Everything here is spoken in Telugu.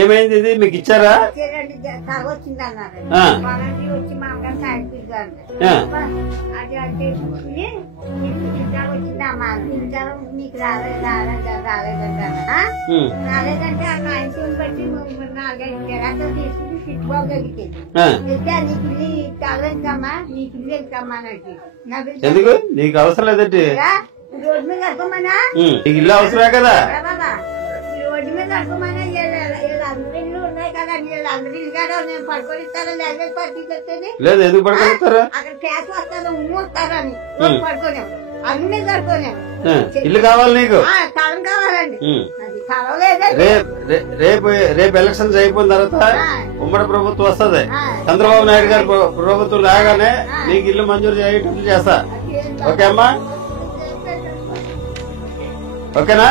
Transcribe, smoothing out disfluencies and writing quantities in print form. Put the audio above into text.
ఏమైంది ఇది మీకు ఇచ్చారా? వచ్చింది అన్నారు వచ్చి మా అమ్మగారు సాగిపోయింది అది అంటే వచ్చిందమ్మా మీకు రాలేదంటే ఆ కాయించుని బట్టి 4-5 అక్కడ తీసుకుని ఫిట్బాల్ తగ్గిపోయింది. నీకు ఇల్లు కావాలంటమ్మా నీకు ఇల్లు వెళ్తామా అన్నట్టు. ఎందుకు నీకు అవసరం లేదంటే రోడ్డు మీద కట్టుకోమన్నా నీకు ఇల్లు అవసరమే కదా. రోడ్డు మీద కట్టుకోమన్నా వీళ్ళందరూ ఇల్లు ఉన్నాయి కదా వీళ్ళందరూ ఇల్లు కదా నేను పడుకొనిస్తాను లేదా పట్టుకొస్తేనే లేదు. ఎందుకు పడుకొనిస్తారా? అక్కడ క్యాష్ వస్తాను వస్తారని పడుకోనే అన్ని మీద కట్టుకోనే. ఇల్లు కావాలి నీకు? స్థలం కావాలండి. అది కావాలేదా? రేపు ఎలక్షన్స్ అయిపోయిన తర్వాత ఉమ్మడి ప్రభుత్వం వస్తుంది. చంద్రబాబు నాయుడు గారి ప్రభుత్వం రాగానే నీకు ఇల్లు మంజూరు చేసేటట్లు చేస్తా. ఓకే అమ్మా? ఓకేనా?